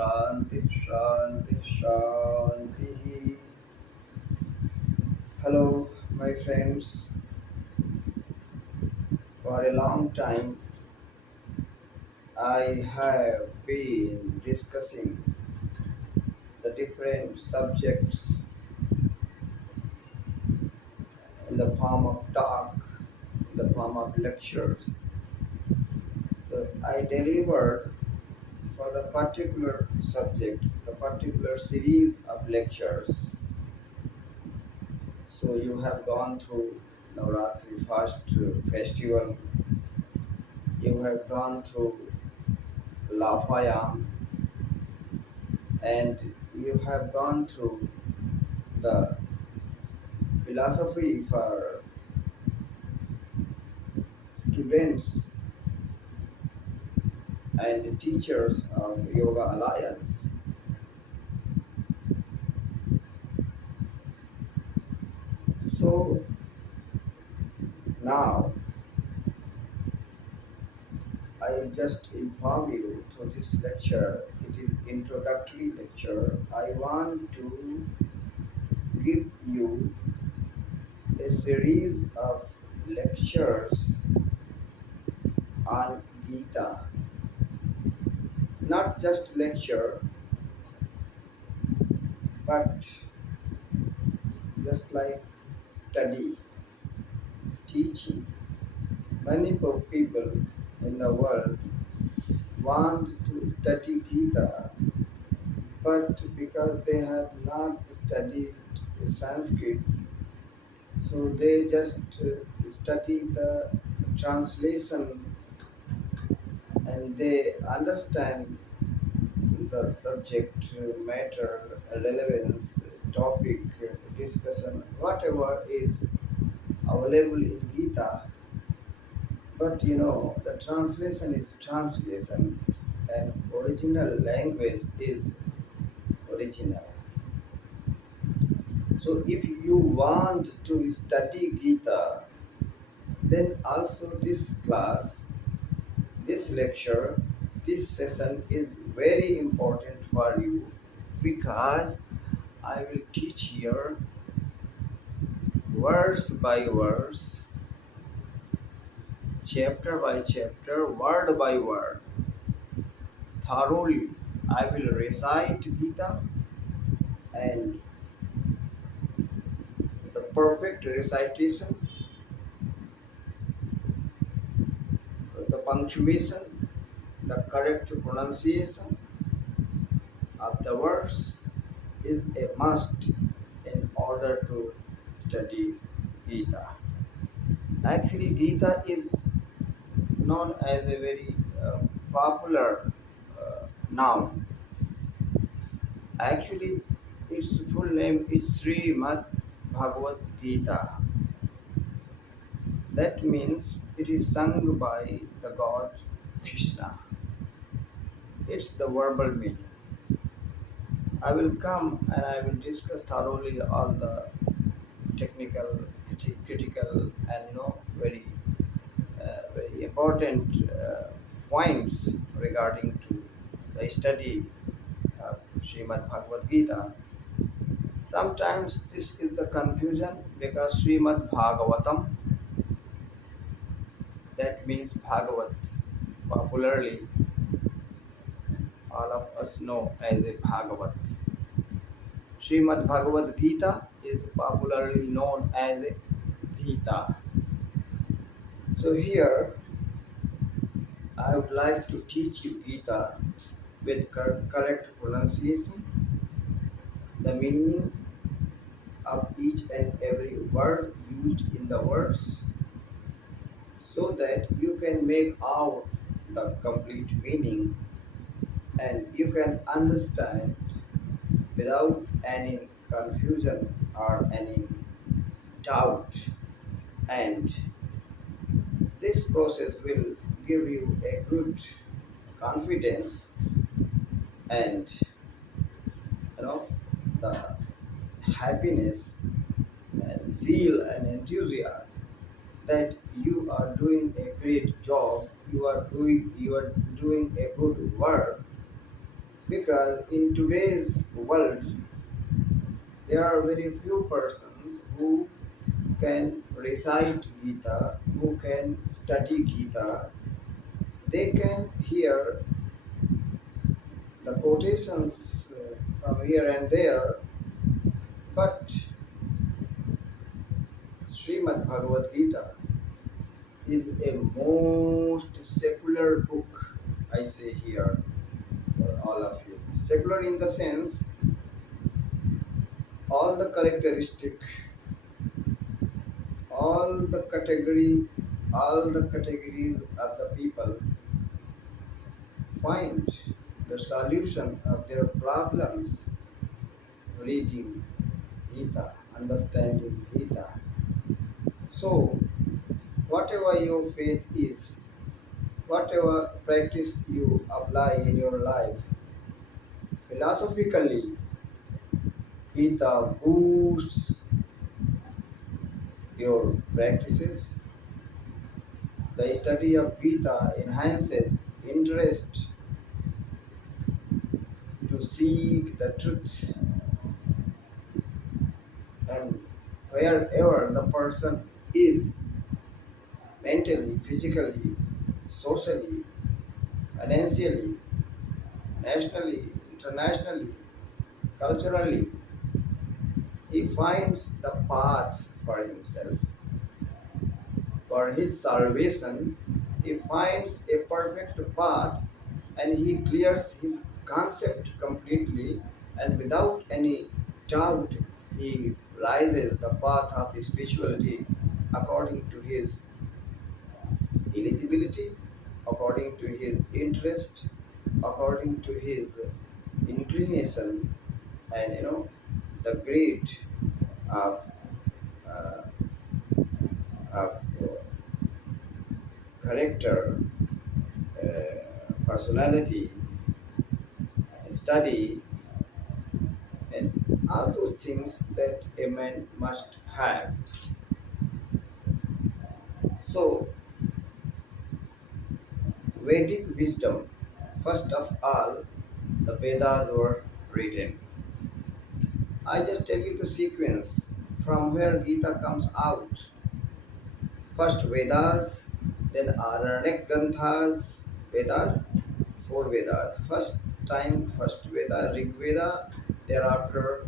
Shanti, Shanti, Shanti. Hello, my friends. For a long time, I have been discussing the different subjects in the form of talk, in the form of lectures. So I delivered for the particular subject, the particular series of lectures. So you have gone through Navratri fast festival, you have gone through Lafayam, and you have gone through the philosophy for students and teachers of Yoga Alliance. So now I just inform you through this lecture, it is introductory lecture. I want to give you a series of lectures on Gita. Not just lecture, but just like study, teaching. Many people in the world want to study Gita, but because they have not studied Sanskrit, so they just study the translation and they understand the subject matter, relevance, topic, discussion, whatever is available in Gita. But the translation is translation and original language is original. So if you want to study Gita, then also this class, this lecture, this session is very important for you because I will teach here verse by verse, chapter by chapter, word by word, thoroughly. I will recite Gita and the perfect recitation, the punctuation, the correct pronunciation of the verse is a must in order to study Gita. Actually, Gita is known as a very popular noun. Actually, its full name is Shri Bhagavad-gita. That means it is sung by the god Krishna. It's the verbal meaning. I will come and I will discuss thoroughly all the technical, critical, and very very important points regarding to the study of Srimad Bhagavad Gita. Sometimes this is the confusion because Srimad Bhagavatam, that means Bhagavat, popularly all of us know as a Bhagavat. Srimad Bhagavad Gita is popularly known as a Gita. So here I would like to teach you Gita with correct pronunciation, the meaning of each and every word used in the verse, so that you can make out the complete meaning and you can understand without any confusion or any doubt. And this process will give you a good confidence and the happiness and zeal and enthusiasm that you are doing a great job, you are doing a good work, Because in today's world, there are very few persons who can recite Gita, who can study Gita. They can hear the quotations from here and there, but Srimad Bhagavad Gita is a most secular book, I say here for all of you. Secular in the sense, all the characteristic, all the category, all the categories of the people find the solution of their problems reading Gita, understanding Gita. So, whatever your faith is, whatever practice you apply in your life, philosophically, Gita boosts your practices. The study of Gita enhances interest to seek the truth, and wherever the person is mentally, physically, socially, financially, nationally, internationally, culturally, he finds the path for himself. For his salvation, he finds a perfect path and he clears his concept completely, and without any doubt he rises the path of spirituality according to his eligibility, according to his interest, according to his inclination, and the great of, uh, of character, personality, study, and all those things that a man must have. So, Vedic wisdom, first of all, the Vedas were written. I just tell you the sequence from where Gita comes out. First Vedas, then Aranek Granthas, Vedas, four Vedas. First Veda, Rig Veda. Thereafter,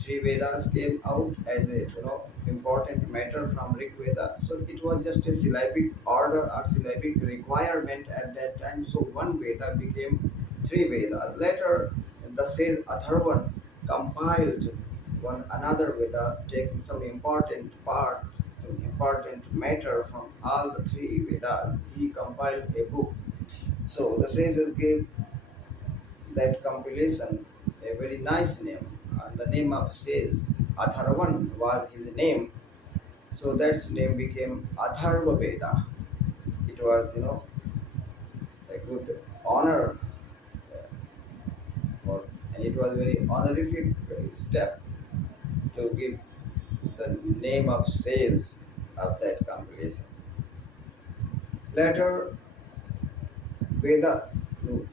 three Vedas came out as a important matter from Rig Veda. So it was just a syllabic order or syllabic requirement at that time. So one Veda became three Vedas. Later, the sage Atharvan compiled one another Veda, taking some important part, some important matter from all the three Vedas. He compiled a book. So the sages gave that compilation a very nice name. The name of sage Atharvan was his name. So that name became Atharva Veda. It was, a good honor, and it was very honorific step to give the name of sage of that compilation. Later, Veda, no,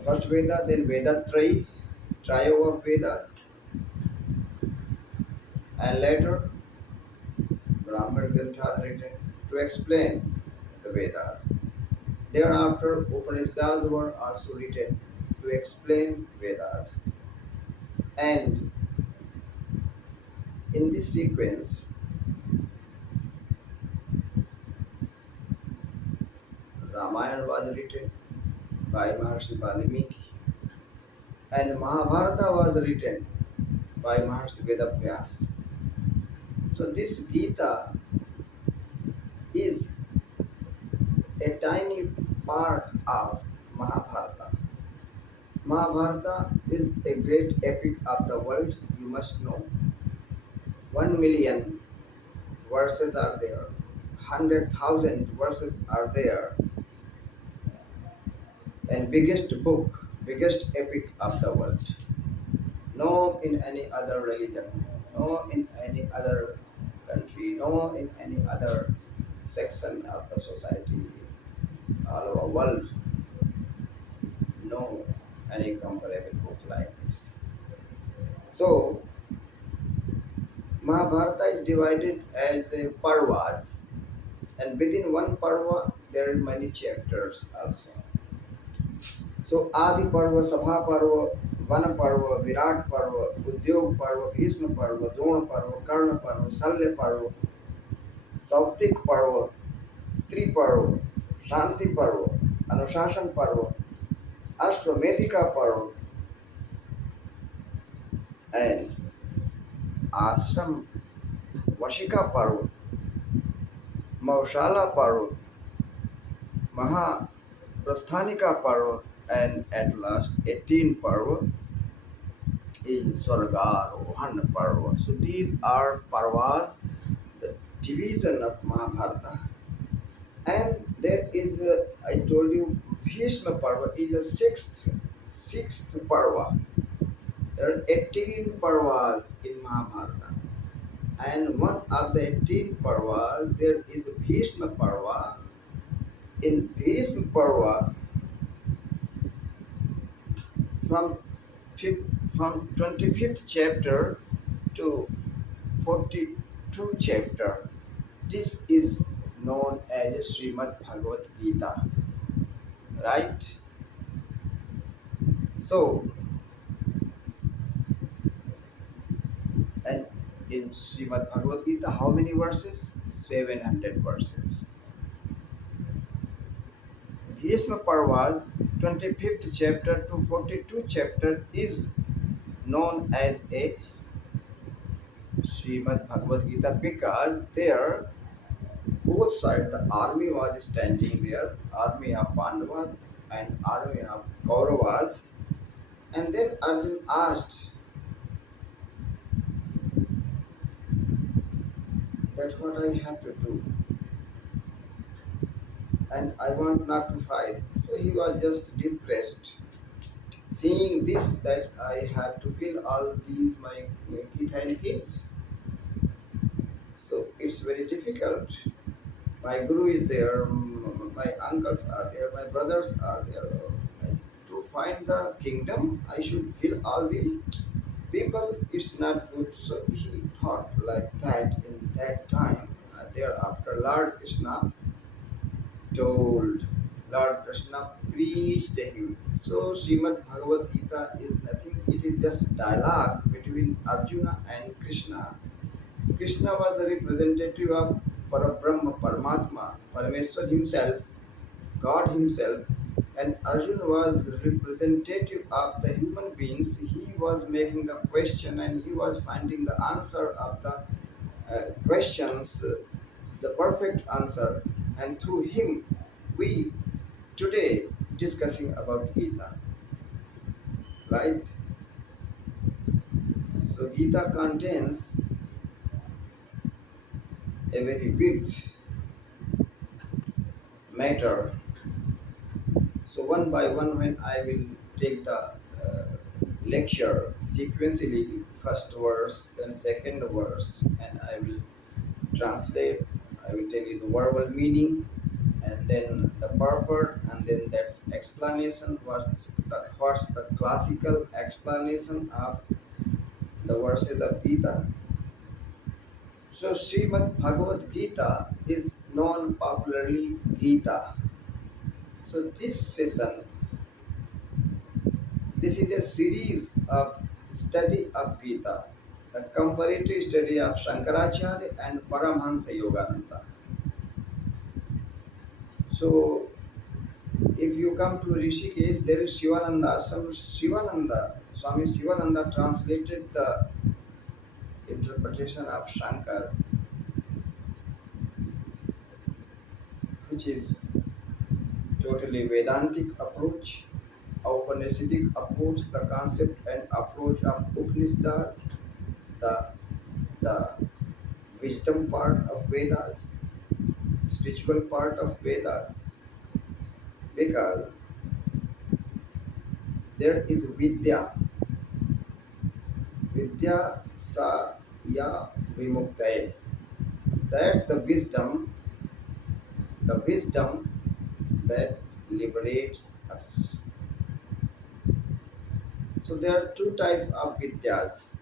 first Veda, then Veda trio of Vedas, and later Brahman Granthas written to explain the Vedas. Thereafter, Upanishads were also written to explain Vedas. And in this sequence, Ramayana was written by Maharshi Valmiki, and Mahabharata was written by Maharshi Vedavyas. So this Gita is a tiny part of Mahabharata. Mahabharata is a great epic of the world, you must know. 1 million verses are there, 100,000 verses are there, and biggest book, biggest epic of the world. No in any other religion, no in any other country, no in any other section of the society, all over world, no. any comparable book like this. So Mahabharata is divided as a Parvas, and within one Parva there are many chapters also. So Adi Parva, Sabha Parva, Vana Parva, Virat Parva, Udhyog Parva, Bhishma Parva, Dron Parva, Karna Parva, Salya Parva, Sautik Parva, Stri Parva, Shanti Parva, Anushashan Parva, Ashwamedika Parva, and Ashram Vashika Parva, Maushala Parva, Mahaprasthanika Parva, and at last 18 Parva is Swargarohan Parva. So these are Parvas, the division of Mahabharata. And there is, I told you, Bhishma Parva is a sixth Parva. There are 18 Parvas in Mahabharata. And one of the 18 Parvas, there is Bhishma Parva. In Bhishma Parva, from from 25th chapter to 42 chapter, this is known as Shrimadbhagavatgita, right? So, and in Shrimadbhagavatgita, how many verses? 700 verses. Bhishma Parva's 25th chapter to 42 chapter is known as a Srimad Bhagavad Gita because there both sides the army was standing there, army of Pandavas and army of Kauravas, and then Arjun asked that what I have to do, and I want not to fight. So he was just depressed. Seeing this, that I have to kill all these my Gita and kids. So it's very difficult. My guru is there, my uncles are there, my brothers are there. To find the kingdom, I should kill all these people. It's not good. So he thought like that in that time. Thereafter, Lord Krishna told, Lord Krishna preached him. So Srimad Bhagavad Gita is nothing, it is just dialogue between Arjuna and Krishna. Krishna was the representative of Parabrahma, Paramatma, Parameswar himself, God himself, and Arjuna was representative of the human beings. He was making the question and he was finding the answer of the questions, the perfect answer, and through him we today discussing about Gita, right? So Gita contains a very width matter. So one by one, when I will take the lecture sequentially, first verse, then second verse, and I will translate. I will tell you the verbal meaning, and then the purport, and then that's explanation. What's the classical explanation of the verses of Gita? So Srimad Bhagavad Gita is known popularly Gita. So this is a series of study of Gita, the comparative study of Shankaracharya and Paramhansa Yogananda. So if you come to Rishikesh, there is Shivananda. Swami Shivananda translated the interpretation of Shankar, which is totally Vedantic approach, Upanishadic approach, the concept and approach of Upanishad, the, the wisdom part of Vedas, spiritual part of Vedas, because there is Vidya sa ya vimuktaye. That's the wisdom that liberates us. So there are two types of vidyas,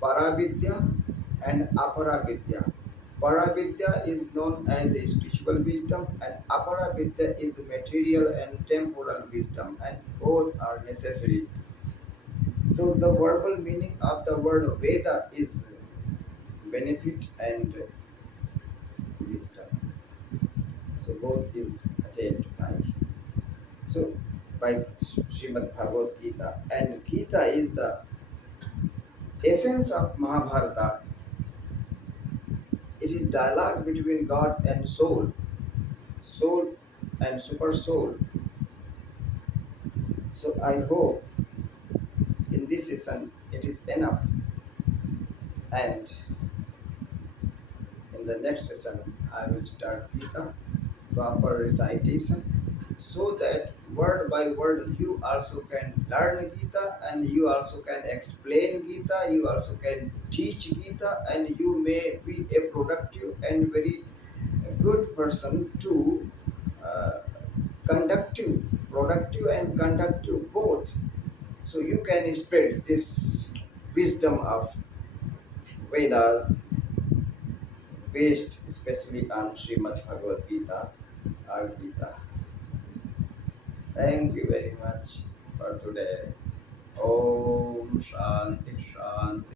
Paravidya and Aparavidya. Paravidya is known as the spiritual wisdom, and Aparavidya is the material and temporal wisdom, and both are necessary. So the verbal meaning of the word Veda is benefit and wisdom. So both is attained by. So by Srimad Bhagavad Gita, and Gita is the essence of Mahabharata. It is dialogue between God and soul, soul and super soul. So I hope in this session it is enough, and in the next session I will start Gita proper recitation, so that word by word you also can learn Gita, and you also can explain Gita, you also can teach Gita, and you may be a productive and very good person to uh, conductive, productive and conductive both. So you can spread this wisdom of Vedas based especially on Srimad Bhagavad Gita or Gita. Thank you very much for today. Om Shanti Shanti.